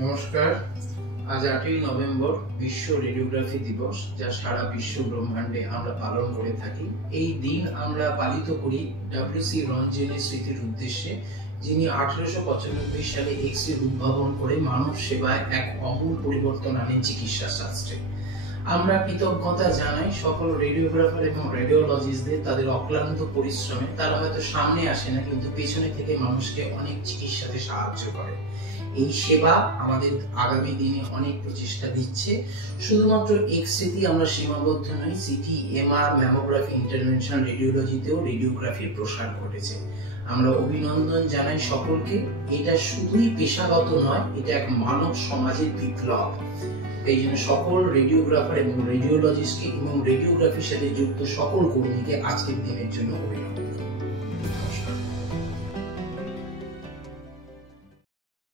নমস্কার। আজ 8ই নভেম্বর বিশ্ব রেডিওগ্রাফি দিবস, যা সারা বিশ্ব ব্রহ্মাণ্ডে আমরা পালন করে থাকি। এই দিন আমরা পালিত করি ডব্লিউ.সি. রঞ্জনের স্মৃতির উদ্দেশ্যে, যিনি 1895 সালে এক্স-রে উদ্ভাবন করে মানব সেবায় এক অমূল পরিবর্তন আনেন চিকিৎসা শাস্ত্রে। আমরা কৃতজ্ঞতা জানাই সকল রেডিওগ্রাফার এবং রেডিওলজিস্টদের তাদের অক্লান্ত পরিশ্রমে। তারা হয়তো সামনে আসে না, কিন্তু পেছনে থেকে মানুষকে অনেক চিকিৎসাতে সাহায্য করে। এই সেবা আমাদের আগামী দিনে অনেক প্রচেষ্টা দিচ্ছে। শুধুমাত্র এক্স-রেতেই আমরা সীমাবদ্ধ নই, সিটি, এমআর, ম্যামোগ্রাফি, ইন্টারভেনশন রেডিওলজিতেও রেডিওগ্রাফির প্রসার ঘটেছে। আমরা অভিনন্দন জানাই সকলকে। এটা শুধুই পেশাগত নয়, এটা এক মানব সমাজের বিপ্লব। এই জন্য সকল রেডিওগ্রাফার এবং রেডিওলজিস্টকে এবং রেডিওগ্রাফির সাথে যুক্ত সকল কর্মীকে আজকের দিনের জন্য অভিনন্দন।